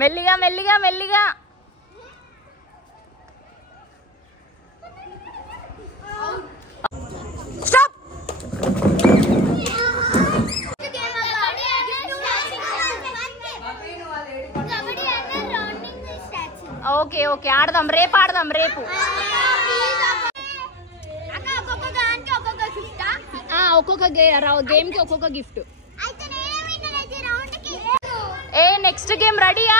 మెల్లిగా మెల్లిగా మెల్లిగా. స్టాప్. ఓకే ఓకే ఆడదాం, రేపు ఆడదాం. రేపు ఒక్కొక్క గేమ్ కి ఒక్కొక్క గిఫ్ట్. ఏ నెక్స్ట్ గేమ్ రెడీయా?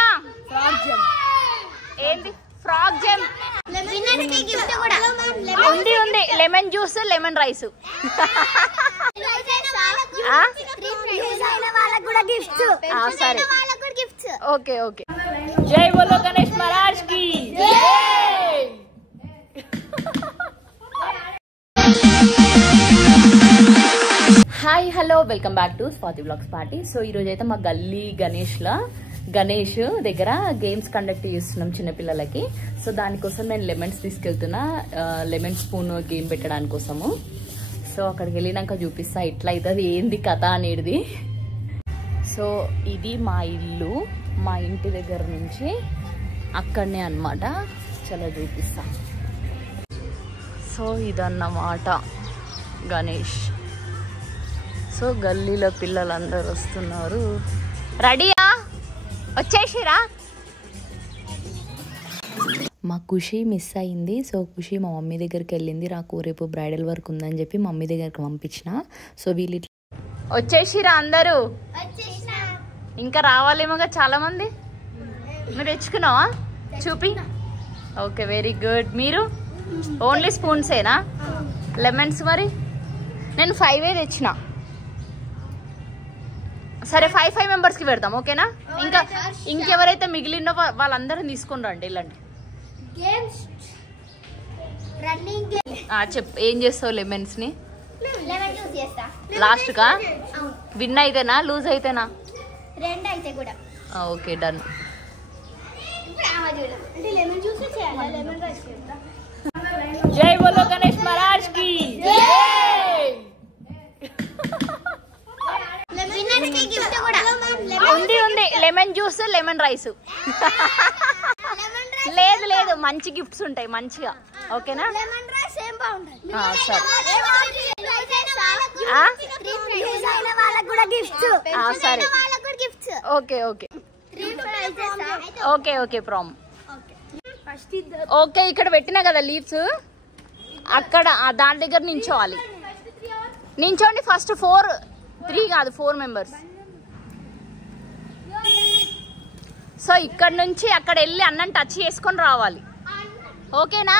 ఏంది ఫ్రాగ్ జంప్? ఉంది ఉంది. Lemon juice, lemon rice. సరే ఓకే ఓకే. జై బోలో గణేష్ మహారాజ్ కి. Hi hello welcome back to Swathi blogs party. So ఈరోజు అయితే మా గల్లీ గణేష్ దగ్గర గేమ్స్ కండక్ట్ చేస్తున్నాం చిన్నపిల్లలకి. సో దానికోసం నేను లెమన్స్ తీసుకెళ్తున్నా, లెమన్ స్పూన్ గేమ్ పెట్టడానికి కోసము. సో అక్కడికి వెళ్ళినాక చూపిస్తా ఇట్లా అవుతుంది ఏంది కథ అనేది. సో ఇది మా ఇల్లు, మా ఇంటి దగ్గర నుంచి అక్కడనే అన్నమాట. చాలా చూపిస్తా. సో ఇదన్నమాట గణేష్. సో గల్లీలో పిల్లలందరూ వస్తున్నారు. రెడీయా? వచ్చేసిరా? మా ఖుషి మిస్ అయింది. సో ఖుషి మా మమ్మీ దగ్గరికి వెళ్ళింది. నాకు రేపు బ్రైడల్ వర్క్ ఉందని చెప్పి మమ్మీ దగ్గరికి పంపించిన. సో వీళ్ళు వచ్చేసిరా అందరూ? ఇంకా రావాలేమోగా చాలా మంది. మీరు తెచ్చుకున్నావా? చూపి. Okay very good. మీరు ఓన్లీ స్పూన్సేనా? లెమన్స్ మరి నేను 5 తెచ్చిన. సరే 5 మెంబర్స్కి పెడతాం ఓకేనా? ఇంకా ఇంకెవరైతే మిగిలినో వాళ్ళందరూ తీసుకుని రండి. వెళ్ళండి. చెప్పు ఏం చేస్తావు లెమన్స్ని? లాస్ట్గా విన్ అయితేనా లూజ్ అయితేనా? Okay done. జై బోలో గణేష్ మహారాజ్ కి. ఉంది ఉంది. Lemon juice, lemon rice. లేదు లేదు మంచి గిఫ్ట్స్ ఉంటాయి మంచిగా ఓకేనా? సరే ఓకే ఓకే ఓకే ఓకే ప్రామ్. ఓకే ఇక్కడ పెట్టినా కదా లీవ్స్, అక్కడ దాని దగ్గర నించోవాలి. నించోండి ఫస్ట్. 3 కాదు 4 మెంబర్స్. సో ఇక్కడ నుంచి అక్కడ వెళ్ళి అన్నం టచ్ చేసుకొని రావాలి ఓకేనా?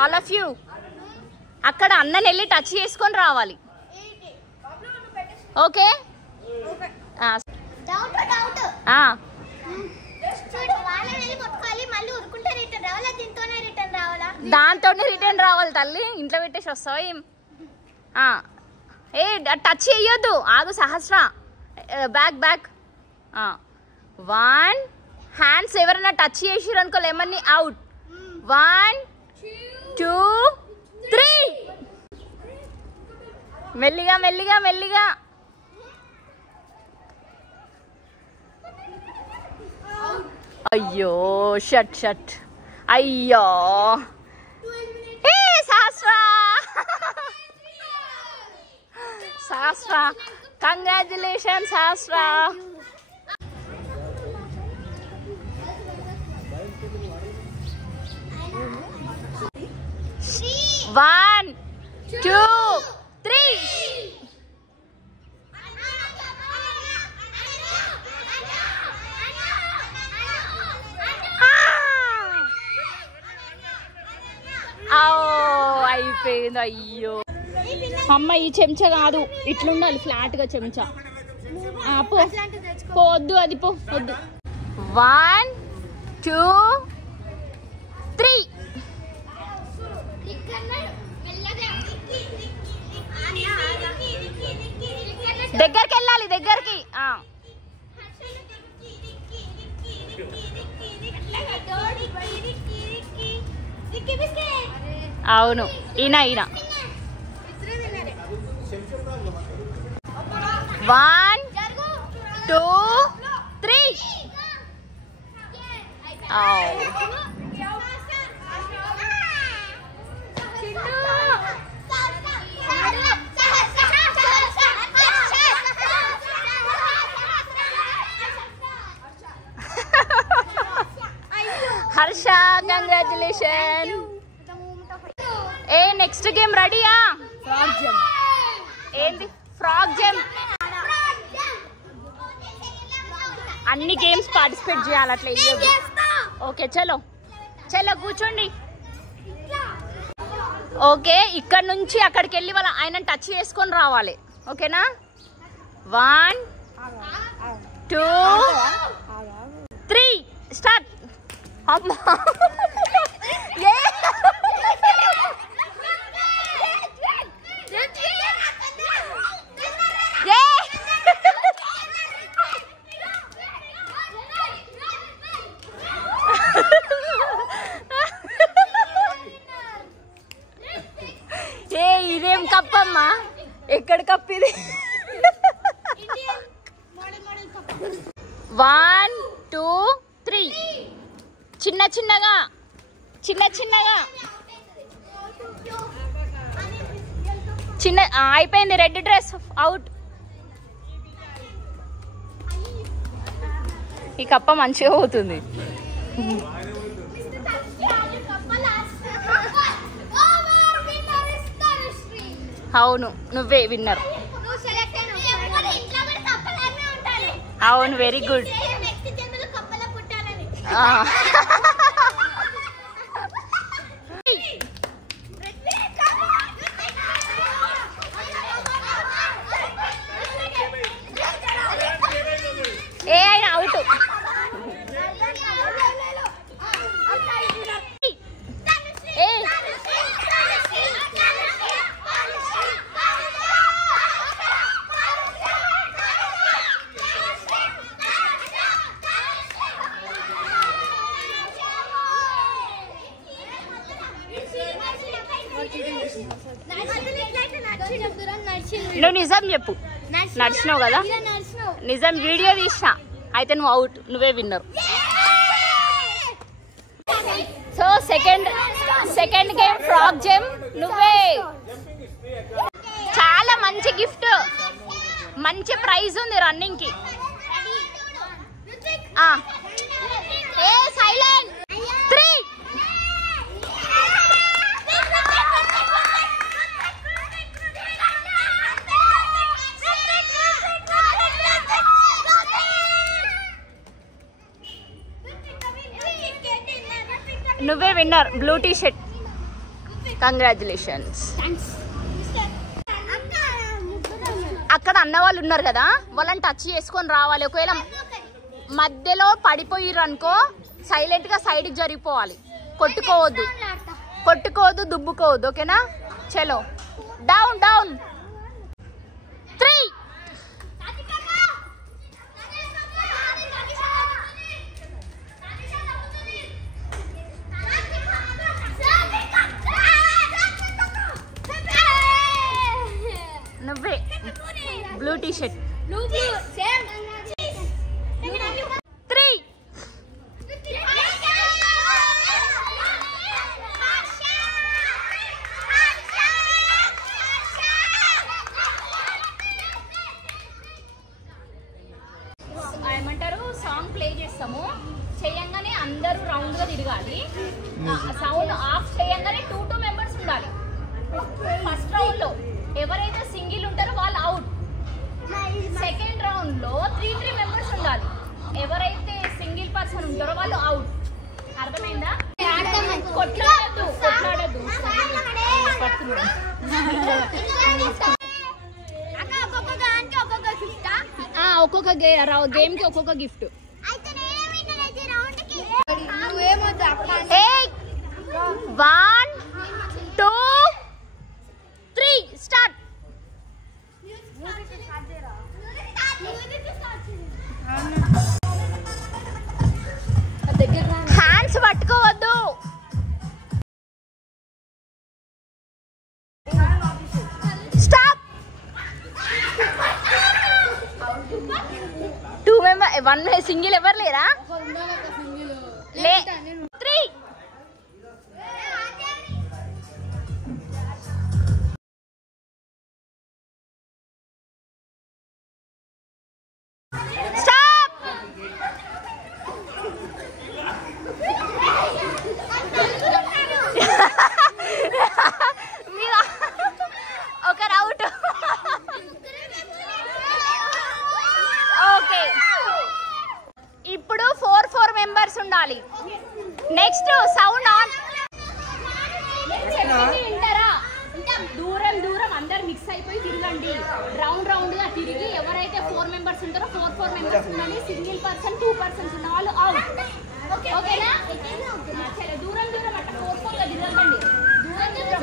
ఆల్ ఆఫ్ యూ అక్కడ అన్నం వెళ్ళి టచ్ చేసుకొని రావాలి ఓకే? దాంతోనే రిటర్న్ రావాలి తల్లి. ఇంట్లో పెట్టేసి వస్తావా ఏం? ఏ టచ్ చెయ్యొద్దు. ఆగు సహస్ర. బ్యాక్ 1 హ్యాండ్స్ ఎవరైనా టచ్ చేసిరు అనుకో లెమన్ ని అవుట్. 1 2 3. మెల్లిగా మెల్లిగా మెల్లిగా. అయ్యో షట్ అయ్యో. ఏ సహస్ర కంగ్రాచులేషన్ సహస్ర. One, 2, 3. అయిపోయింది. అయ్యో అమ్మ ఈ చెంచా కాదు, ఇట్లుండాలి ఫ్లాట్ గా చెంచా. పోద్దు అది వద్దు. 1 2 3. దగ్గరికి వెళ్ళాలి దగ్గరికి. అవును ఈయన 1 2 3. హర్ష కంగ్రాచులేషన్. ఏ నెక్స్ట్ గేమ్ రెడీయా? ఏంది ఫ్రాగ్ జంప్? అన్ని గేమ్స్ పార్టిసిపేట్ చేయాలి, అట్లా ఇవ్వదు. ఓకే చలో చలో కూర్చోండి. ఓకే ఇక్కడ నుంచి అక్కడికి వెళ్ళి వాళ్ళ ఆయన టచ్ చేసుకొని రావాలి. ఓకేనా? 1 2 3 స్టార్ట్. అమ్మా ఇదేం కప్పమ్మా? ఎక్కడ కప్పు ఇది? 1 2 3 చిన్న చిన్నగా చిన్న చిన్నగా చిన్న అయిపోయింది. Red dress out. ఈ కప్ప మంచిగా పోతుంది. అవును నువ్వే విన్నర్. అవును వెరీ గుడ్. ఏ ఆయన అవుట్. నువ్వు నిజం చెప్పు. నడిచినావు కదా? నిజం వీడియో తీసినా. అయితే నువ్వు అవుట్, నువ్వే winner. So second game frog jump నువ్వే. చాలా మంచి గిఫ్ట్, మంచి ప్రైజ్ ఉంది రన్నింగ్ కి. ఏ సైలెంట్. 3 నువ్వే winner. Blue T shirt. Congratulations. అక్కడ అన్న వాళ్ళు ఉన్నారు కదా, వాళ్ళని టచ్ చేసుకొని రావాలి. ఒకవేళ మధ్యలో పడిపోయిర్రు అనుకో సైలెంట్ గా సైడ్కి జరిగిపోవాలి. కొట్టుకోవద్దు దుబ్బుకోవద్దు. ఓకేనా? చలో డౌన్ డౌన్. 3 నువ్వే బ్లూ టీ షర్ట్. 3 ఏమంటారు, సాంగ్ ప్లే చేస్తాము. చేయంగానే అందరూ రౌండ్ గా తిరగాలి. సౌండ్ ఆఫ్ చేయంగానే 2 మెంబర్స్ ఉండాలి. ఫస్ట్ రౌండ్ లో ఎవరైతే సింగిల్ ఉంటారో వాళ్ళు అవుట్. సెకండ్ రౌండ్ లో 3 మెంబర్స్ ఉండాలి. ఎవరైతే సింగిల్ పర్సన్ ఉంటారో వాళ్ళు అవుట్. అర్థమైందా? కొట్లాడద్దు. ఒక్కొక్క గేమ్ కి ఒక్కొక్క గిఫ్ట్. 1 2 3 స్టార్ట్. హ్యాండ్స్ పట్టుకోవద్దు. స్టాప్. 2 మెంబర్ 1 సింగిల్ ఎవరు లేరా? 3 స్టాప్. ఒకరు అవుట్. ఓకే, ఇప్పుడు 4 మెంబర్స్ ఉండాలి. Next sound on. వింటారా? దూరం దూరం అందరు మిక్స్ అయిపోయి తిరగండి. రౌండ్ గా తిరిగి ఎవరైతే 4 మెంబర్స్ ఉంటారో 4 మెంబర్స్ ఉండాలి. సింగిల్ పర్సన్ 2 పర్సన్స్ ఉన్న వాళ్ళు అవుట్. ఓకేనా? దూరం దూరం అట్లా 4 గా తిరగండి. దూరం దూరం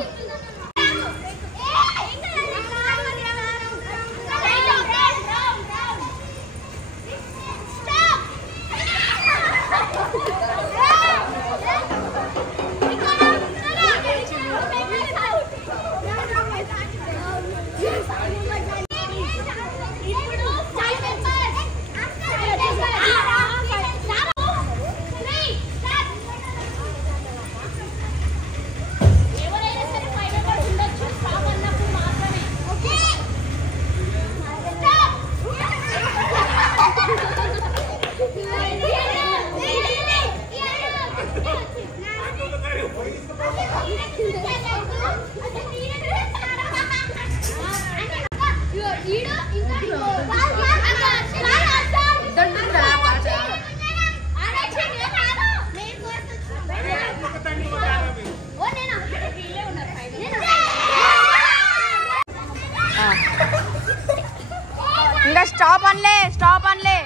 ఇంకా స్టాప్ అనలే.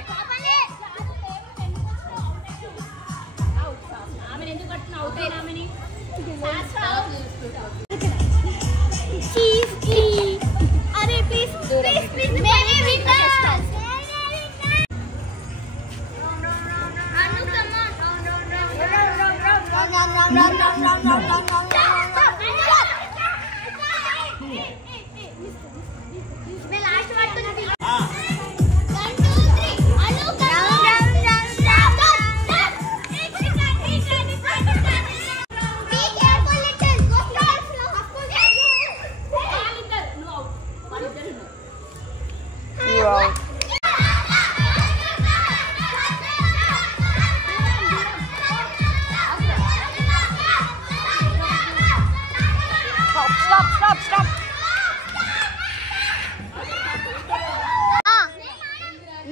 Stop.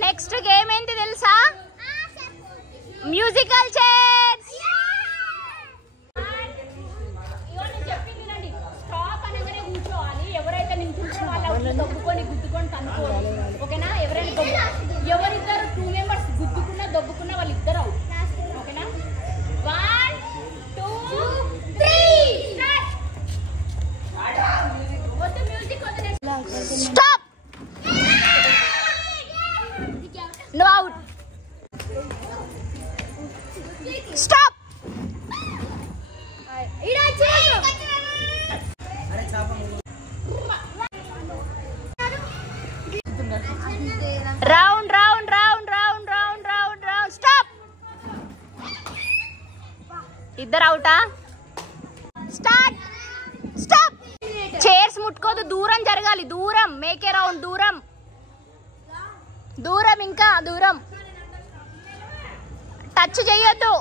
నెక్స్ట్ గేమ్ ఏంటి తెలుసా? Musical chairs. స్టాప్ అనగానే కూర్చోవాలి. ఎవరైతే నించుంటారో వాళ్ళు దొబ్బుకొని గుద్దుకొని తనుకోవాలి. ఓకేనా? ఎవరిద్దరు 2 మెంబర్స్ దొబ్బుకున్న వాళ్ళిద్దరు. ఓకేనా? 1 2 3 stop. No out. Stop. Round stop. ఇద్దరు అవుటా? స్టార్ట్. స్టాప్. చైర్స్ ముట్టుకోదు. దూరం జరగాలి. దూరం. Make a round. దూరం ఇంకా దూరం. టచ్ చేయొద్దు.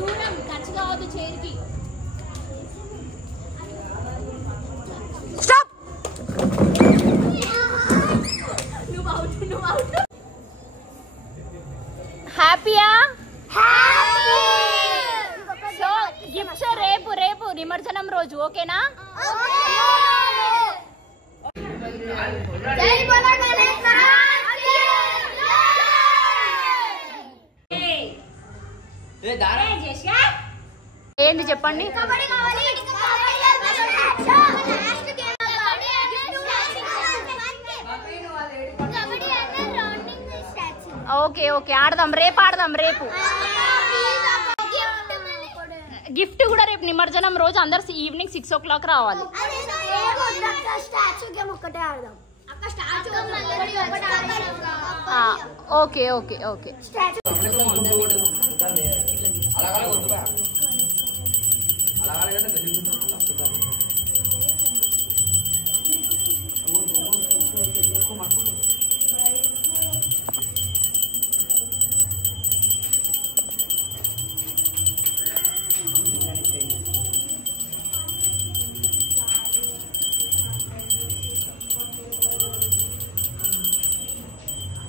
దూరం టచ్ కావద్దు చైర్కి. స్టాప్. నువ్వు అవుట్. హ్యాపీయా? సో గిఫ్ట్స్ రేపు నిమజ్జనం రోజు. ఓకేనా? ఏంది చెప్పండి. ఓకే ఆడదాం. రేపు గిఫ్ట్ కూడా రేపు నిమజ్జనం రోజు అందరు ఈవినింగ్ 6 o'clock రావాలి. Okay okay okay.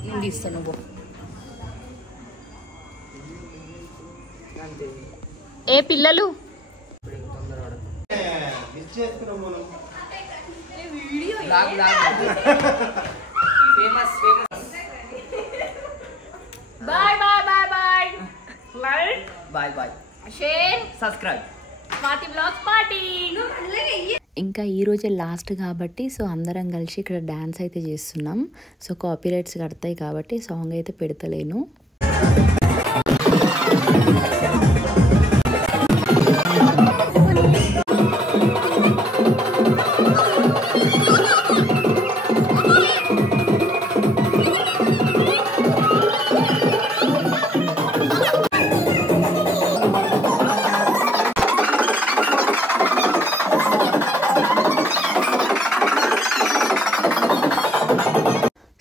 నేను తీస్తాను నువ్వు. ఏ పిల్లలు bye bye bye bye. Like bye bye, share subscribe. Swathi blogs party. ఇంకా ఈరోజే లాస్ట్ కాబట్టి సో అందరం కలిసి ఇక్కడ డ్యాన్స్ అయితే చేస్తున్నాం. సో కాపీరైట్స్ కడతాయి కాబట్టి సాంగ్ అయితే పెడతలేను.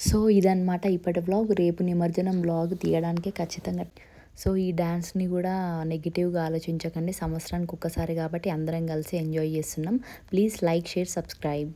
సో ఇదన్నమాట ఇప్పటి వ్లాగ్. రేపు నిమజ్జనం వ్లాగ్ తీయడానికి ఖచ్చితంగా. సో ఈ డ్యాన్స్ని కూడా నెగిటివ్గా ఆలోచించకండి. సంవత్సరానికి ఒక్కసారి కాబట్టి అందరం కలిసి ఎంజాయ్ చేస్తున్నాం. Please like, share, subscribe.